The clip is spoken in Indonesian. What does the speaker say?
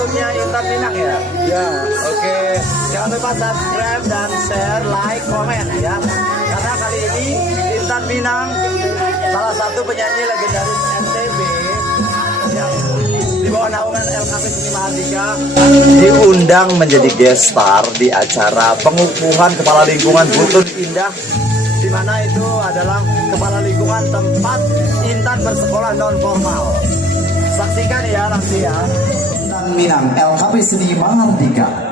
YouTube-nya Intan Minang ya? Ya. Oke, jangan lupa subscribe dan share, like, komen ya. Karena kali ini Intan Minang, salah satu penyanyi legendaris NTB yang di bawah naungan LKP Seni Mahardika, diundang menjadi guest star di acara pengukuhan kepala lingkungan Butun Indah, di mana itu adalah kepala lingkungan tempat Intan bersekolah non formal. Saksikan ya nanti ya. Minang LKP Seni Mahardika.